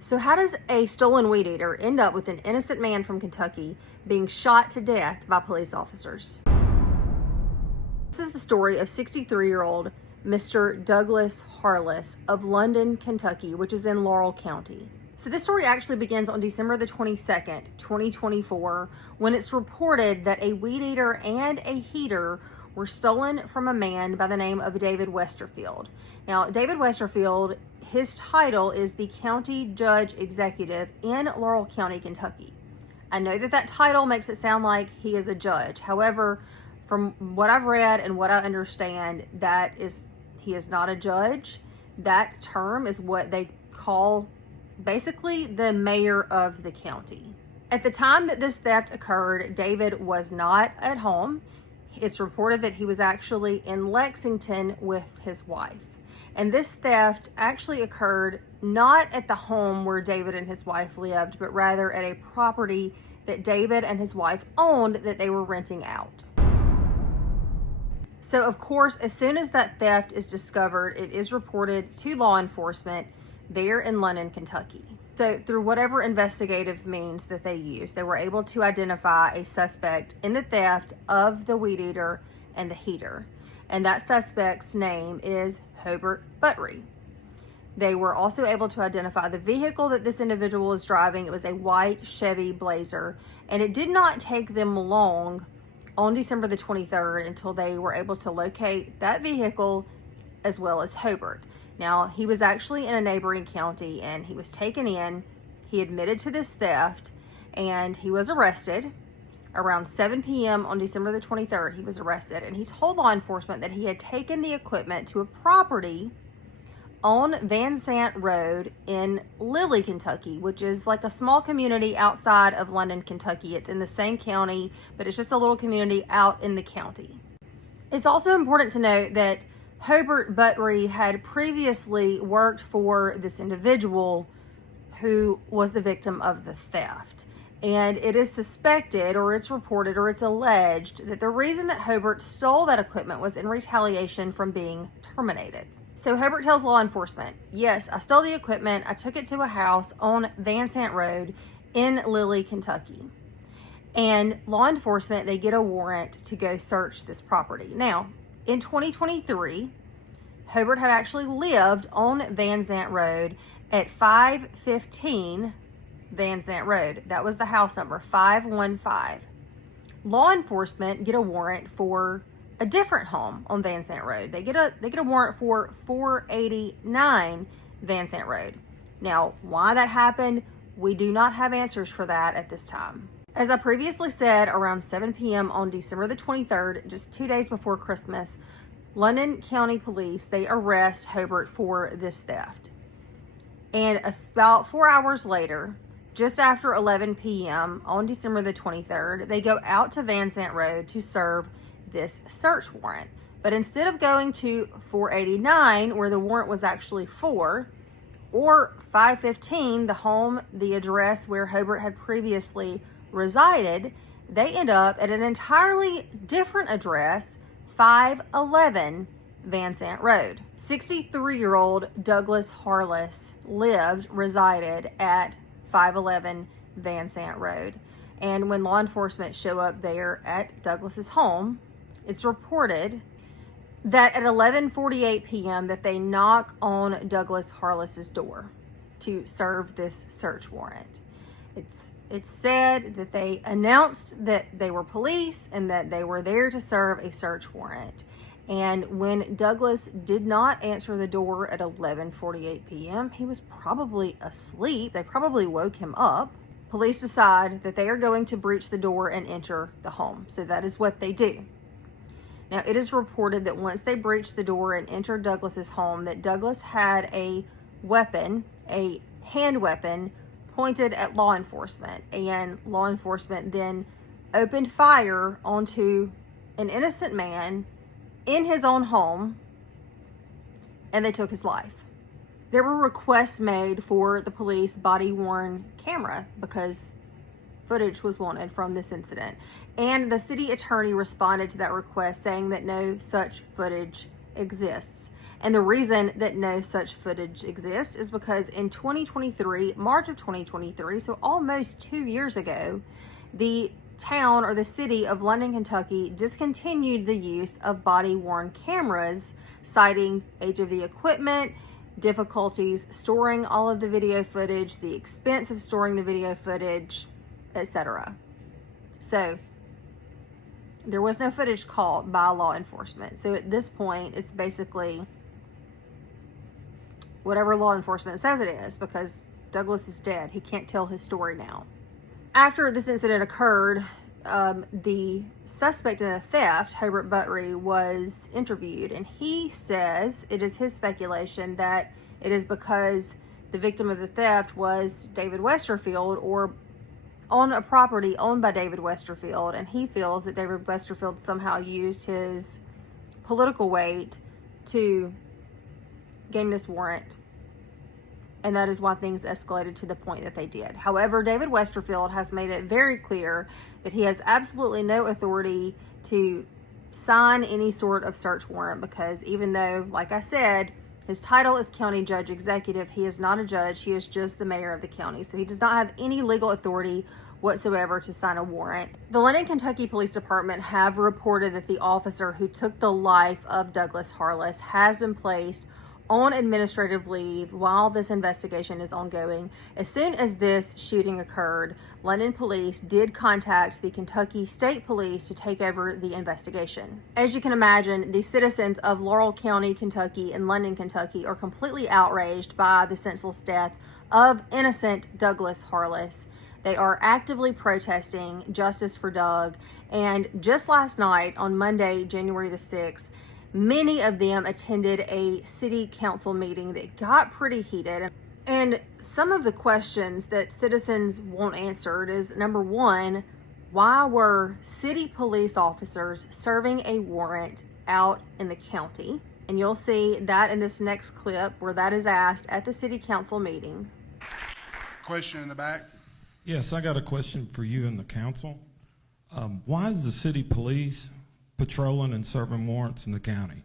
So how does a stolen weed eater end up with an innocent man from Kentucky being shot to death by police officers? This is the story of 63-year-old Mr. Douglas Harless of London, Kentucky, which is in Laurel County. So this story actually begins on December the 22nd, 2024, when it's reported that a weed eater and a heater were stolen from a man by the name of David Westerfield. Now, David Westerfield, his title is the County Judge Executive in Laurel County, Kentucky. I know that title makes it sound like he is a judge. However, from what I've read and what I understand, he is not a judge. That term is what they call basically the mayor of the county. At the time that this theft occurred, David was not at home. It's reported that he was actually in Lexington with his wife. And this theft actually occurred not at the home where David and his wife lived, but rather at a property that David and his wife owned that they were renting out. So of course, as soon as that theft is discovered, it is reported to law enforcement there in London, Kentucky. So through whatever investigative means that they used, they were able to identify a suspect in the theft of the weed eater and the heater. And that suspect's name is Hobart Buttery. They were also able to identify the vehicle that this individual was driving. It was a white Chevy Blazer, and it did not take them long on December the 23rd until they were able to locate that vehicle as well as Hobart. Now, he was actually in a neighboring county and he was taken in. He admitted to this theft and he was arrested. Around 7 p.m. on December the 23rd, he was arrested, and he told law enforcement that he had taken the equipment to a property on Van Sant Road in Lilly, Kentucky, which is like a small community outside of London, Kentucky. It's in the same county, but it's just a little community out in the county. It's also important to note that Hobart Buttery had previously worked for this individual who was the victim of the theft. And it is suspected, or it's reported, or it's alleged that the reason that Hobart stole that equipment was in retaliation from being terminated. So Hobart tells law enforcement, yes, I stole the equipment. I took it to a house on Van Sant Road in Lilly, Kentucky. And law enforcement, they get a warrant to go search this property. Now, in 2023, Hobart had actually lived on Van Sant Road at 515 Van Sant Road. That was the house number, 515. Law enforcement get a warrant for a different home on Van Sant Road. They get a warrant for 489 Van Sant Road. Now, why that happened, we do not have answers for that at this time. As I previously said, around 7 p.m. on December the 23rd, just 2 days before Christmas, London County Police, they arrest Hobart for this theft. And about 4 hours later, just after 11 p.m. on December the 23rd, they go out to Van Sant Road to serve this search warrant. But instead of going to 489, where the warrant was actually for, or 515, the home, the address where Hobart had previously resided, they end up at an entirely different address, 511 Van Sant Road. 63-year-old Douglas Harless resided at 511 Van Sant Road. And when law enforcement show up there at Douglas's home, it's reported that at 11:48 p.m. that they knock on Douglas Harless's door to serve this search warrant. It's said that they announced that they were police and that they were there to serve a search warrant. And when Douglas did not answer the door at 11:48 p.m., he was probably asleep. They probably woke him up. Police decide that they are going to breach the door and enter the home. So that is what they do. Now, it is reported that once they breached the door and entered Douglas's home, that Douglas had a weapon, a hand weapon, pointed at law enforcement. And law enforcement then opened fire onto an innocent man in his own home, and they took his life. There were requests made for the police body-worn camera because footage was wanted from this incident. And the city attorney responded to that request saying that no such footage exists. And the reason that no such footage exists is because in 2023, March of 2023, so almost 2 years ago, the town or the city of London, Kentucky discontinued the use of body-worn cameras, citing age of the equipment, difficulties storing all of the video footage, the expense of storing the video footage, etc. So there was no footage caught by law enforcement. So at this point, it's basically whatever law enforcement says it is, because Douglas is dead. He can't tell his story now. After this incident occurred, the suspect in the theft, Hobart Buttery, was interviewed, and he says it is his speculation that it is because the victim of the theft was David Westerfield, or on a property owned by David Westerfield, and he feels that David Westerfield somehow used his political weight to gain this warrant, and that is why things escalated to the point that they did. However, David Westerfield has made it very clear that he has absolutely no authority to sign any sort of search warrant, because even though, like I said, his title is County Judge Executive, he is not a judge, he is just the mayor of the county. So he does not have any legal authority whatsoever to sign a warrant. The London, Kentucky Police Department have reported that the officer who took the life of Douglas Harless has been placed on administrative leave while this investigation is ongoing. As soon as this shooting occurred, London police did contact the Kentucky State Police to take over the investigation. As you can imagine, the citizens of Laurel County, Kentucky and London, Kentucky are completely outraged by the senseless death of innocent Douglas Harless. They are actively protesting justice for Doug, and just last night, on Monday, January the 6th, many of them attended a city council meeting that got pretty heated. And some of the questions that citizens want answered is, number one, why were city police officers serving a warrant out in the county? And you'll see that in this next clip where that is asked at the city council meeting. Question in the back. Yes, I got a question for you and the council. Why is the city police patrolling and serving warrants in the county?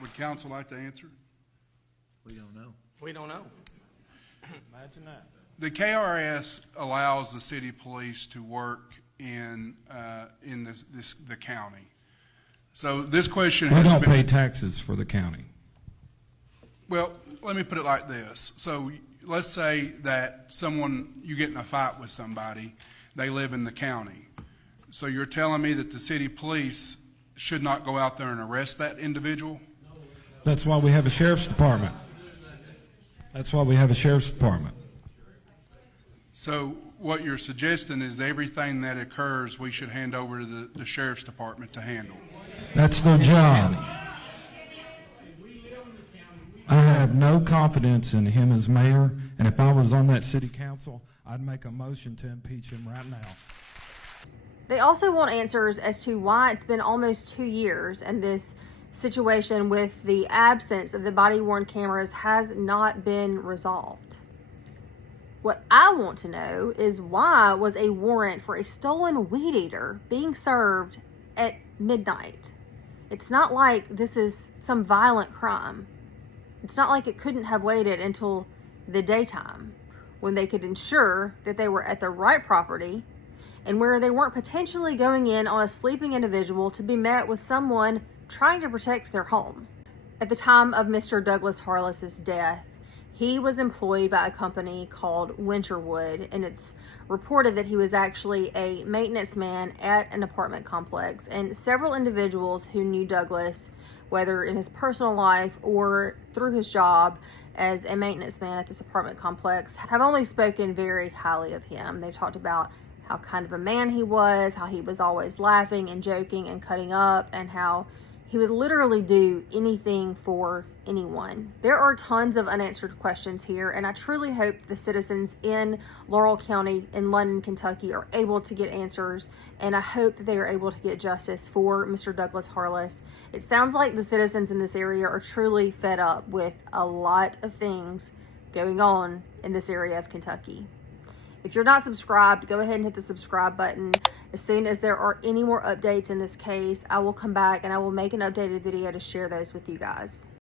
Would council like to answer? We don't know. We don't know. Imagine that. The KRS allows the city police to work in the county. So this question We has don't been, pay taxes for the county. well, let me put it like this. So let's say that you get in a fight with somebody, they live in the county. So you're telling me that the city police should not go out there and arrest that individual? That's why we have a sheriff's department. That's why we have a sheriff's department. So what you're suggesting is everything that occurs, we should hand over to the sheriff's department to handle. That's their job. I have no confidence in him as mayor, and if I was on that city council, I'd make a motion to impeach him right now. They also want answers as to why it's been almost 2 years and this situation with the absence of the body-worn cameras has not been resolved. What I want to know is, why was a warrant for a stolen weed eater being served at midnight? It's not like this is some violent crime. It's not like it couldn't have waited until the daytime when they could ensure that they were at the right property and where they weren't potentially going in on a sleeping individual to be met with someone trying to protect their home. At the time of Mr. Douglas Harless's death, he was employed by a company called Winterwood, and it's reported that he was actually a maintenance man at an apartment complex, and several individuals who knew Douglas, whether in his personal life or through his job as a maintenance man at this apartment complex, have only spoken very highly of him. They talked about how kind of a man he was, how he was always laughing and joking and cutting up, and how he would literally do anything for anyone. There are tons of unanswered questions here, and I truly hope the citizens in Laurel County in London, Kentucky are able to get answers, and I hope that they are able to get justice for Mr. Douglas Harless. It sounds like the citizens in this area are truly fed up with a lot of things going on in this area of Kentucky. If you're not subscribed, go ahead and hit the subscribe button. As soon as there are any more updates in this case, I will come back and I will make an updated video to share those with you guys.